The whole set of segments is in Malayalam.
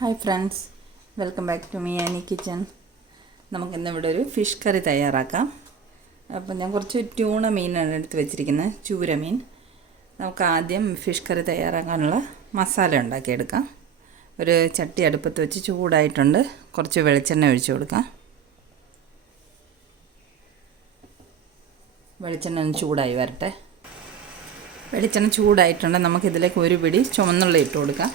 Hi friends, welcome back to me Annie kitchen. നമുക്കിന്നിവിടെ ഒരു ഫിഷ് കറി തയ്യാറാക്കാം. അപ്പോൾ ഞാൻ കുറച്ച് ട്യൂണ മീനാണ് എടുത്ത് വെച്ചിരിക്കുന്നത്, ചൂര മീൻ. നമുക്ക് ആദ്യം ഫിഷ് കറി തയ്യാറാക്കാനുള്ള മസാല ഉണ്ടാക്കിയെടുക്കാം. ഒരു ചട്ടി അടുപ്പത്ത് വെച്ച് ചൂടായിട്ടുണ്ട്. കുറച്ച് വെളിച്ചെണ്ണ ഒഴിച്ചു കൊടുക്കാം. വെളിച്ചെണ്ണ ഒന്ന് ചൂടായി വരട്ടെ. വെളിച്ചെണ്ണ ചൂടായിട്ടുണ്ട്. നമുക്കിതിലേക്ക് ഒരു പിടി ചുവന്നുള്ളി ഇട്ട് കൊടുക്കാം.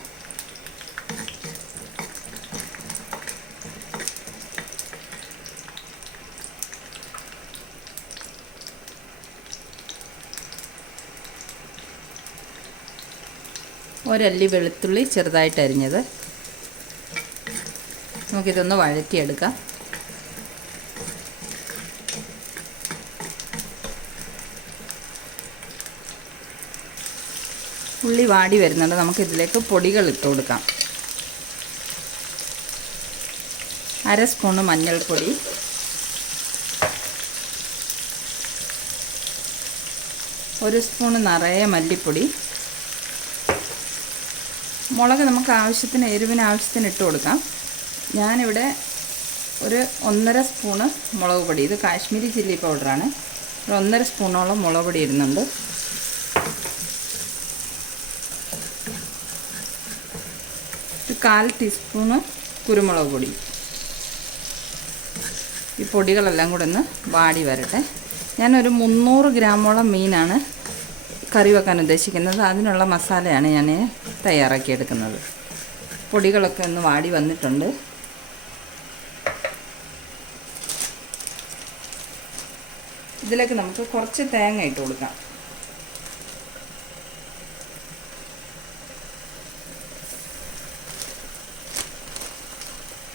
ഒരല്ലി വെളുത്തുള്ളി ചെറുതായിട്ട് അരിഞ്ഞത്. നമുക്കിതൊന്ന് വഴറ്റിയെടുക്കാം. ഉള്ളി വാടി വരുന്നുണ്ട്. നമുക്കിതിലേക്ക് പൊടികൾ ഇട്ട് കൊടുക്കാം. 1/2 സ്പൂണ് മഞ്ഞൾപ്പൊടി, 1 സ്പൂണ് നിറയെ മല്ലിപ്പൊടി, മുളക് നമുക്ക് ആവശ്യത്തിന്, എരിവിന് ആവശ്യത്തിന് ഇട്ട് കൊടുക്കാം. ഞാനിവിടെ ഒരു 1.5 സ്പൂണ് മുളക് പൊടി, ഇത് കാശ്മീരി ചില്ലി പൗഡറാണ്, ഒരു 1.5 സ്പൂണോളം മുളക് പൊടി ഇടുന്നുണ്ട്. ഒരു 1/4 ടീസ്പൂണ് കുരുമുളക് പൊടി. ഈ പൊടികളെല്ലാം കൂടെ ഒന്ന് വാടി വരട്ടെ. ഞാനൊരു 300 ഗ്രാമോളം മീനാണ് കറി വെക്കാൻ ഉദ്ദേശിക്കുന്നത്. അതിനുള്ള മസാലയാണ് ഞാൻ തയ്യാറാക്കിയെടുക്കുന്നത്. പൊടികളൊക്കെ ഒന്ന് വാടി വന്നിട്ടുണ്ട്. ഇതിലേക്ക് നമുക്ക് കുറച്ച് തേങ്ങ ഇട്ട് കൊടുക്കാം.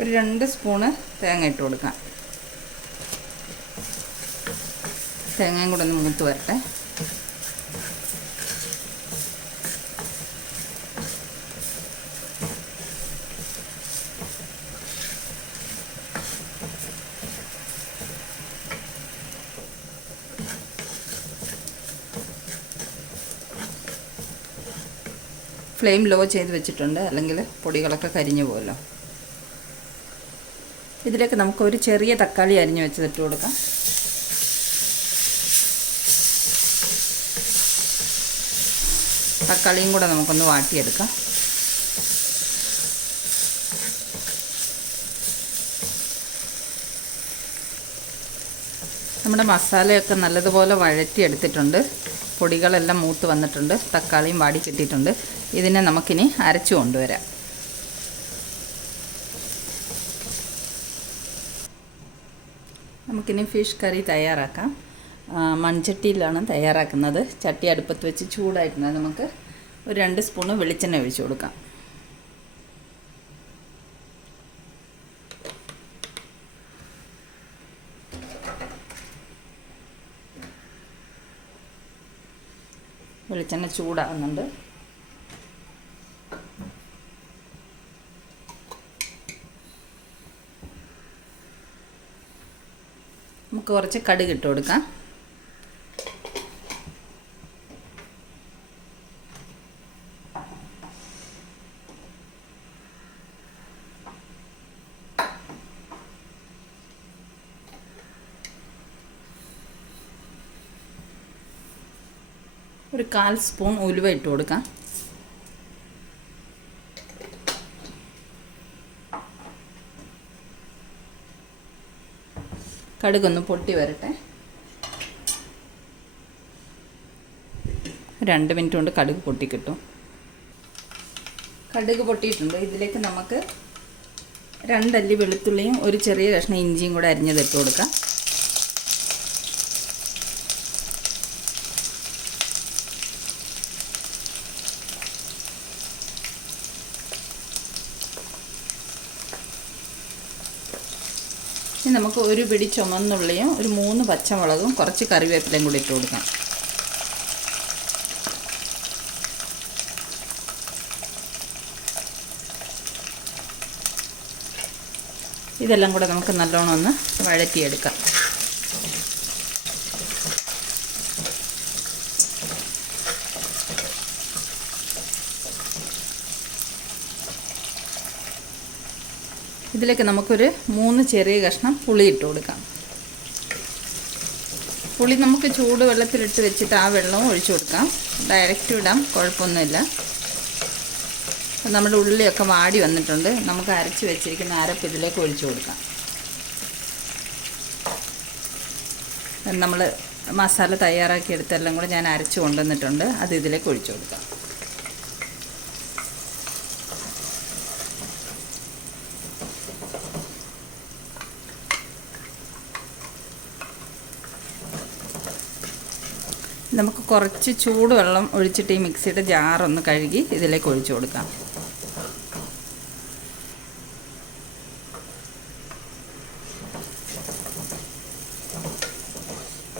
ഒരു 2 സ്പൂണ് തേങ്ങ ഇട്ട് കൊടുക്കാം. തേങ്ങയും കൂടെ ഒന്ന് മൂത്ത് വരട്ടെ. ഫ്ലെയിം ലോ ചെയ്ത് വെച്ചിട്ടുണ്ട്, അല്ലെങ്കിൽ പൊടികളൊക്കെ കരിഞ്ഞു പോകുമല്ലോ. ഇതിലേക്ക് നമുക്ക് ഒരു ചെറിയ തക്കാളി അരിഞ്ഞ് വെച്ചിട്ട് കൊടുക്കാം. തക്കാളിയും കൂടെ നമുക്കൊന്ന് വാട്ടിയെടുക്കാം. നമ്മുടെ മസാലയൊക്കെ നല്ലതുപോലെ വഴറ്റിയെടുത്തിട്ടുണ്ട്. പൊടികളെല്ലാം മൂത്ത് വന്നിട്ടുണ്ട്. തക്കാളിയും വാടി കിട്ടിയിട്ടുണ്ട്. ഇതിനെ നമുക്കിനി അരച്ചു കൊണ്ടുവരാം. നമുക്കിനി ഫിഷ് കറി തയ്യാറാക്കാം. മൺചട്ടിയിലാണ് തയ്യാറാക്കുന്നത്. ചട്ടി അടുപ്പത്ത് വെച്ച് ചൂടായിട്ടുണ്ട്. നമുക്ക് ഒരു 2 സ്പൂണ് വെളിച്ചെണ്ണ ഒഴിച്ചു കൊടുക്കാം. വെളിച്ചെണ്ണ ചൂടാകുന്നുണ്ട്. നമുക്ക് കുറച്ച് കടുക് ഇട്ട് കൊടുക്കാം. ഒരു 1/4 സ്പൂൺ ഉലുവ ഇട്ട് കൊടുക്കാം. കടുകൊന്ന് പൊട്ടി വരട്ടെ. 2 മിനിറ്റ് കൊണ്ട് കടുക് പൊട്ടിക്കിട്ടും. കടുക് പൊട്ടിയിട്ടുണ്ട്. ഇതിലേക്ക് നമുക്ക് 2 അല്ലി വെളുത്തുള്ളിയും ഒരു ചെറിയ കഷ്ണം ഇഞ്ചിയും കൂടെ അരിഞ്ഞത് ഇട്ട് കൊടുക്കാം. ഇനി നമുക്ക് ഒരു പിടി ചുമന്നുള്ളിയും ഒരു 3 പച്ചമുളകും കുറച്ച് കറിവേപ്പിലയും കൂടി ഇട്ട് കൊടുക്കാം. ഇതെല്ലാം കൂടെ നമുക്ക് നല്ലോണം ഒന്ന് വഴറ്റിയെടുക്കാം. ഇതിലേക്ക് നമുക്കൊരു 3 ചെറിയ കഷ്ണം പുളി ഇട്ട് കൊടുക്കാം. പുളി നമുക്ക് ചൂട് വെള്ളത്തിലിട്ട് വെച്ചിട്ട് ആ വെള്ളവും ഒഴിച്ചു കൊടുക്കാം. ഡയറക്റ്റ് ഇടാം, കുഴപ്പമൊന്നുമില്ല. നമ്മുടെ ഉള്ളിയൊക്കെ വാടി വന്നിട്ടുണ്ട്. നമുക്ക് അരച്ച് വെച്ചിരിക്കുന്ന അരപ്പ് ഇതിലേക്ക് ഒഴിച്ചു കൊടുക്കാം. നമ്മൾ മസാല തയ്യാറാക്കി എടുത്തെല്ലാം കൂടെ ഞാൻ അരച്ച് കൊണ്ടുവന്നിട്ടുണ്ട്. അത് ഇതിലേക്ക് ഒഴിച്ചു കൊടുക്കാം. നമുക്ക് കുറച്ച് ചൂടുവെള്ളം ഒഴിച്ചിട്ട് ഈ മിക്സിയുടെ ജാറൊന്ന് കഴുകി ഇതിലേക്ക് ഒഴിച്ചു കൊടുക്കാം.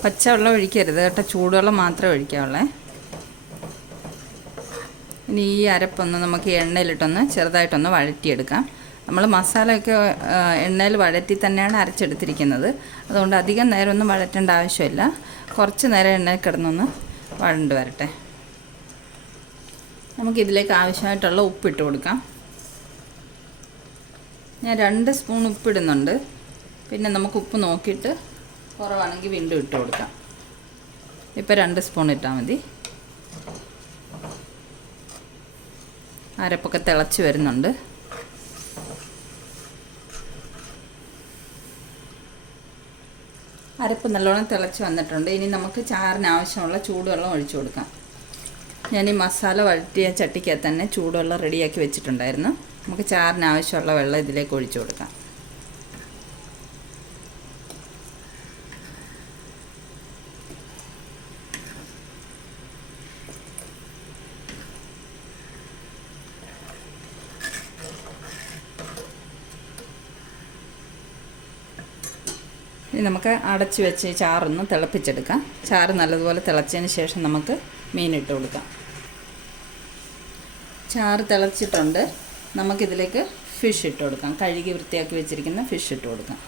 പച്ചവെള്ളം ഒഴിക്കരുത് കേട്ടോ, ചൂടുവെള്ളം മാത്രമേ ഒഴിക്കാവുള്ളേ. ഇനി ഈ അരപ്പൊന്ന് നമുക്ക് എണ്ണയിലിട്ടൊന്ന് ചെറുതായിട്ടൊന്ന് വഴറ്റിയെടുക്കാം. നമ്മൾ മസാലയൊക്കെ എണ്ണയിൽ വഴറ്റി തന്നെയാണ് അരച്ചെടുത്തിരിക്കുന്നത്. അതുകൊണ്ട് അധികം നേരം ഒന്നും വഴറ്റേണ്ട ആവശ്യമില്ല. കുറച്ച് നേരം എണ്ണയിൽ കിടന്നൊന്ന് വഴണ്ട് വരട്ടെ. നമുക്കിതിലേക്ക് ആവശ്യമായിട്ടുള്ള ഉപ്പിട്ട് കൊടുക്കാം. ഞാൻ 2 സ്പൂൺ ഉപ്പിടുന്നുണ്ട്. പിന്നെ നമുക്ക് ഉപ്പ് നോക്കിയിട്ട് കുറവാണെങ്കിൽ വീണ്ടും ഇട്ട് കൊടുക്കാം. ഇപ്പോൾ 2 സ്പൂൺ ഇട്ടാൽ മതി. അരപ്പൊക്കെ തിളച്ച് വരുന്നുണ്ട്. അരപ്പ് നല്ലോണം തിളച്ച് വന്നിട്ടുണ്ട്. ഇനി നമുക്ക് ചാറിന് ആവശ്യമുള്ള ചൂടുവെള്ളം ഒഴിച്ചു കൊടുക്കാം. ഞാൻ ഈ മസാല വഴറ്റിയ ചട്ടിക്കകത്ത് തന്നെ ചൂടുവെള്ളം റെഡിയാക്കി വെച്ചിട്ടുണ്ടായിരുന്നു. നമുക്ക് ചാറിന് ആവശ്യമുള്ള വെള്ളം ഇതിലേക്ക് ഒഴിച്ചു കൊടുക്കാം. ഇനി നമുക്ക് അടച്ച് വെച്ച് ചാറൊന്ന് തിളപ്പിച്ചെടുക്കാം. ചാറ് നല്ലതുപോലെ തിളച്ചതിന് ശേഷം നമുക്ക് മീനിട്ട് കൊടുക്കാം. ചാറ് തിളച്ചിട്ടുണ്ട്. നമുക്കിതിലേക്ക് ഫിഷ് ഇട്ട് കൊടുക്കാം. കഴുകി വൃത്തിയാക്കി വെച്ചിരിക്കുന്ന ഫിഷ് ഇട്ട് കൊടുക്കാം.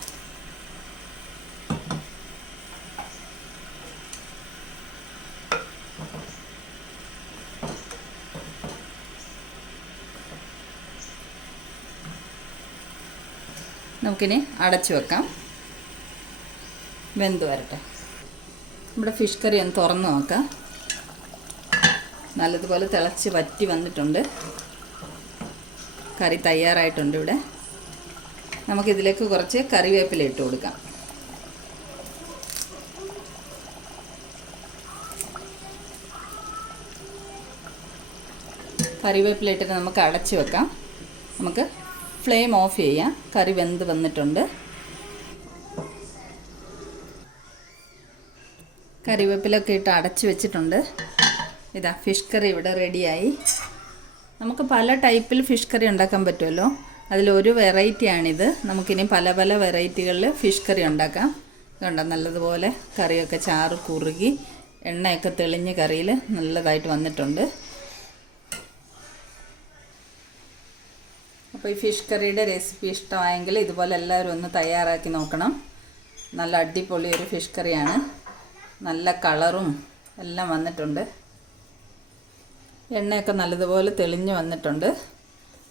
നമുക്കിനി അടച്ചു വെക്കാം. വെന്ത് വരട്ടെ. നമ്മുടെ ഫിഷ് കറി ഒന്ന് തുറന്ന് നോക്കാം. നല്ലതുപോലെ തിളച്ച് വറ്റി വന്നിട്ടുണ്ട്. കറി തയ്യാറായിട്ടുണ്ട്. ഇവിടെ നമുക്കിതിലേക്ക് കുറച്ച് കറിവേപ്പില ഇട്ട് കൊടുക്കാം. കറിവേപ്പില ഇട്ടിട്ട് നമുക്ക് അടച്ച് വെക്കാം. നമുക്ക് ഫ്ലെയിം ഓഫ് ചെയ്യാം. കറി വെന്ത് വന്നിട്ടുണ്ട്. കറിവേപ്പിലൊക്കെ ഇട്ട് അടച്ച് വെച്ചിട്ടുണ്ട്. ഇതാ ഫിഷ് കറി ഇവിടെ റെഡിയായി. നമുക്ക് പല ടൈപ്പിൽ ഫിഷ് കറി ഉണ്ടാക്കാൻ പറ്റുമല്ലോ. അതിലൊരു വെറൈറ്റിയാണിത്. നമുക്കിനി പല പല വെറൈറ്റികളിൽ ഫിഷ് കറി ഉണ്ടാക്കാം. ഇതുണ്ട്, നല്ലതുപോലെ കറിയൊക്കെ ചാറ് കുറുകി എണ്ണയൊക്കെ തെളിഞ്ഞ് കറിയിൽ നല്ലതായിട്ട് വന്നിട്ടുണ്ട്. അപ്പോൾ ഈ ഫിഷ് കറിയുടെ റെസിപ്പി ഇഷ്ടമായെങ്കിൽ ഇതുപോലെ എല്ലാവരും ഒന്ന് തയ്യാറാക്കി നോക്കണം. നല്ല അടിപൊളി ഒരു ഫിഷ് കറിയാണ്. നല്ല കളറും എല്ലാം വന്നിട്ടുണ്ട്. എണ്ണയൊക്കെ നല്ലതുപോലെ തെളിഞ്ഞ് വന്നിട്ടുണ്ട്.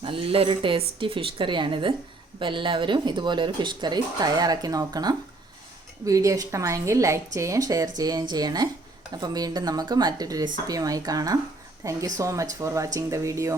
നല്ലൊരു ടേസ്റ്റി ഫിഷ് കറിയാണിത്. അപ്പോൾ എല്ലാവരും ഇതുപോലൊരു ഫിഷ് കറി തയ്യാറാക്കി നോക്കണം. വീഡിയോ ഇഷ്ടമായെങ്കിൽ ലൈക്ക് ചെയ്യുകയും ഷെയർ ചെയ്യുകയും ചെയ്യണേ. അപ്പം വീണ്ടും നമുക്ക് മറ്റൊരു റെസിപ്പിയുമായി കാണാം. Thank you so much for watching the video.